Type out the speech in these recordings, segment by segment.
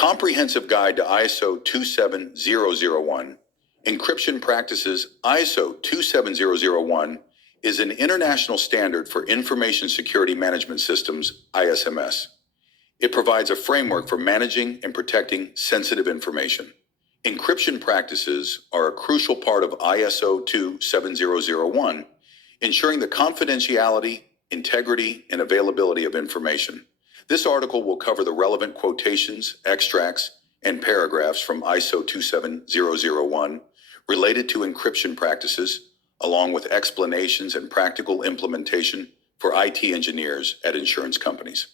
Comprehensive Guide to ISO 27001. Encryption Practices. ISO 27001 is an international standard for information security management systems, ISMS. It provides a framework for managing and protecting sensitive information. Encryption practices are a crucial part of ISO 27001, ensuring the confidentiality, integrity, and availability of information. This article will cover the relevant quotations, extracts, and paragraphs from ISO 27001 related to encryption practices, along with explanations and practical implementation for IT engineers at insurance companies.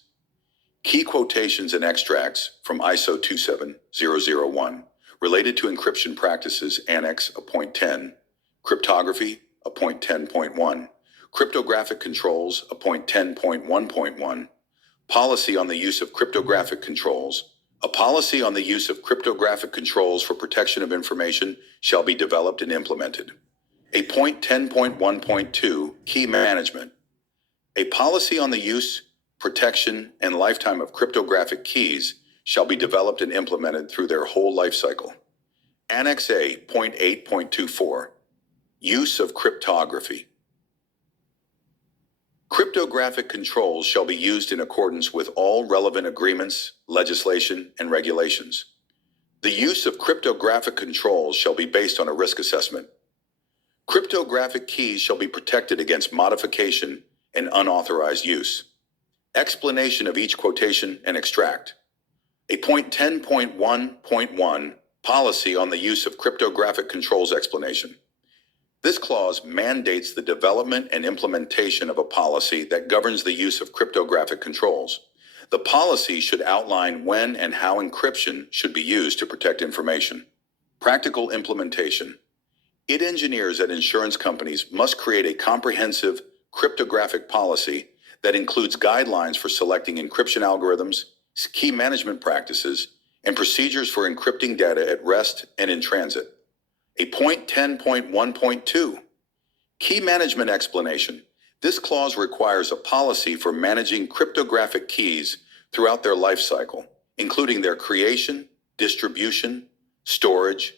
Key quotations and extracts from ISO 27001 related to encryption practices, Annex a point 10, Cryptography a point 10.1, Cryptographic controls a point 10.1.1, Policy on the use of cryptographic controls. A policy on the use of cryptographic controls for protection of information shall be developed and implemented. A point 10.1.2, Key management. A policy on the use, protection, and lifetime of cryptographic keys shall be developed and implemented through their whole life cycle. Annex A, point 8.24, Use of cryptography. Cryptographic controls shall be used in accordance with all relevant agreements, legislation, and regulations. The use of cryptographic controls shall be based on a risk assessment. Cryptographic keys shall be protected against modification and unauthorized use. Explanation of each quotation and extract. A point 10.1.1 Policy on the use of cryptographic controls explanation. This clause mandates the development and implementation of a policy that governs the use of cryptographic controls. The policy should outline when and how encryption should be used to protect information. Practical implementation. IT engineers at insurance companies must create a comprehensive cryptographic policy that includes guidelines for selecting encryption algorithms, key management practices, and procedures for encrypting data at rest and in transit. A point 10.1.2, Key management explanation. This clause requires a policy for managing cryptographic keys throughout their life cycle, including their creation, distribution, storage,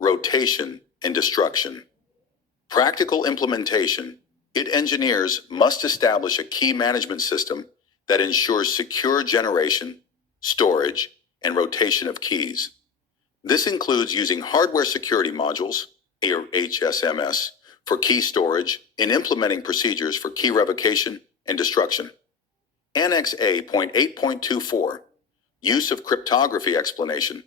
rotation, and destruction. Practical implementation. IT engineers must establish a key management system that ensures secure generation, storage, and rotation of keys. This includes using hardware security modules, or ISMS, for key storage and implementing procedures for key revocation and destruction. Annex A, point 8.24, Use of cryptography explanation.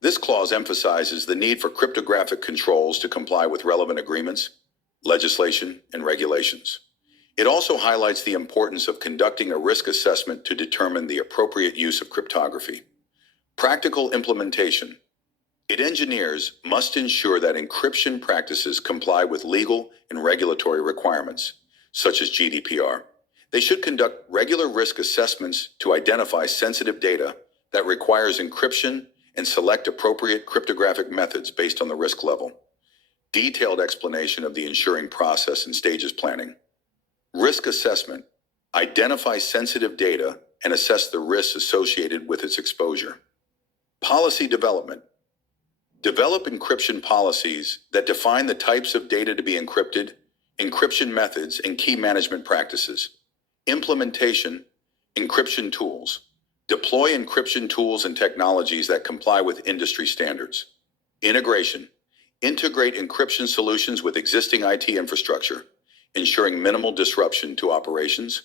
This clause emphasizes the need for cryptographic controls to comply with relevant agreements, legislation, and regulations. It also highlights the importance of conducting a risk assessment to determine the appropriate use of cryptography. Practical implementation. IT engineers must ensure that encryption practices comply with legal and regulatory requirements, such as GDPR. They should conduct regular risk assessments to identify sensitive data that requires encryption and select appropriate cryptographic methods based on the risk level. Detailed explanation of the ensuring process and stages planning. Risk assessment. Identify sensitive data and assess the risks associated with its exposure. Policy development. Develop encryption policies that define the types of data to be encrypted, encryption methods, and key management practices. Implementation. Encryption tools. Deploy encryption tools and technologies that comply with industry standards. Integration. Integrate encryption solutions with existing IT infrastructure, ensuring minimal disruption to operations.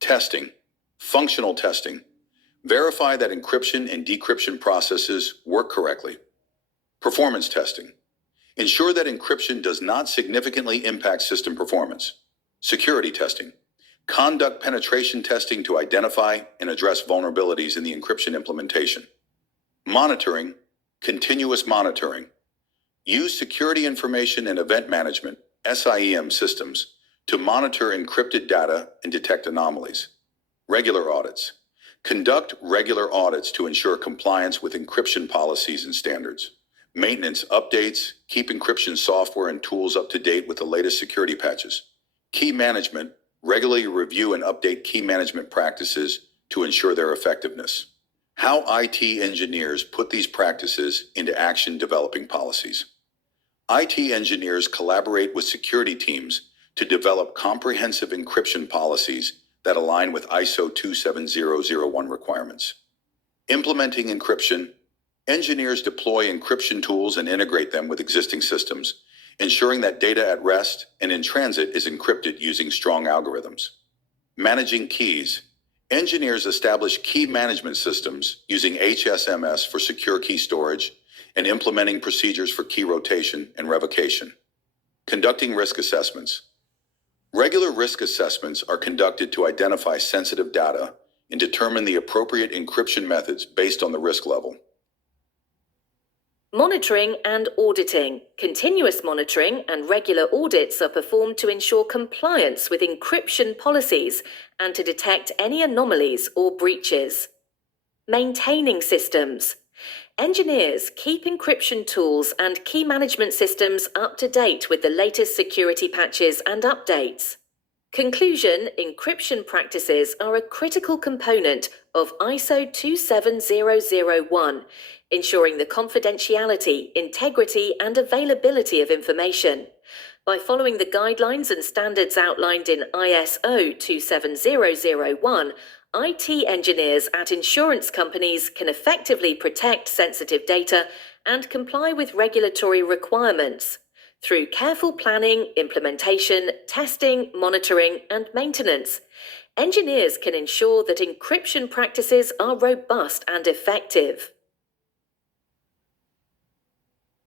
Testing. Functional testing. Verify that encryption and decryption processes work correctly. Performance testing. Ensure that encryption does not significantly impact system performance. Security testing. Conduct penetration testing to identify and address vulnerabilities in the encryption implementation. Monitoring. Continuous monitoring. Use security information and event management, SIEM systems, to monitor encrypted data and detect anomalies. Regular audits. Conduct regular audits to ensure compliance with encryption policies and standards. Maintenance updates. Keep encryption software and tools up to date with the latest security patches. Key management. Regularly review and update key management practices to ensure their effectiveness. How IT engineers put these practices into action developing policies. IT engineers collaborate with security teams to develop comprehensive encryption policies that align with ISO 27001 requirements. Implementing encryption, engineers deploy encryption tools and integrate them with existing systems, ensuring that data at rest and in transit is encrypted using strong algorithms. Managing keys, engineers establish key management systems using ISMS for secure key storage and implementing procedures for key rotation and revocation. Conducting risk assessments. Regular risk assessments are conducted to identify sensitive data and determine the appropriate encryption methods based on the risk level. Monitoring and auditing. Continuous monitoring and regular audits are performed to ensure compliance with encryption policies and to detect any anomalies or breaches. Maintaining systems. Engineers keep encryption tools and key management systems up to date with the latest security patches and updates. Conclusion: encryption practices are a critical component of ISO 27001, ensuring the confidentiality, integrity, and availability of information. By following the guidelines and standards outlined in ISO 27001, IT engineers at insurance companies can effectively protect sensitive data and comply with regulatory requirements. Through careful planning, implementation, testing, monitoring, and maintenance, engineers can ensure that encryption practices are robust and effective.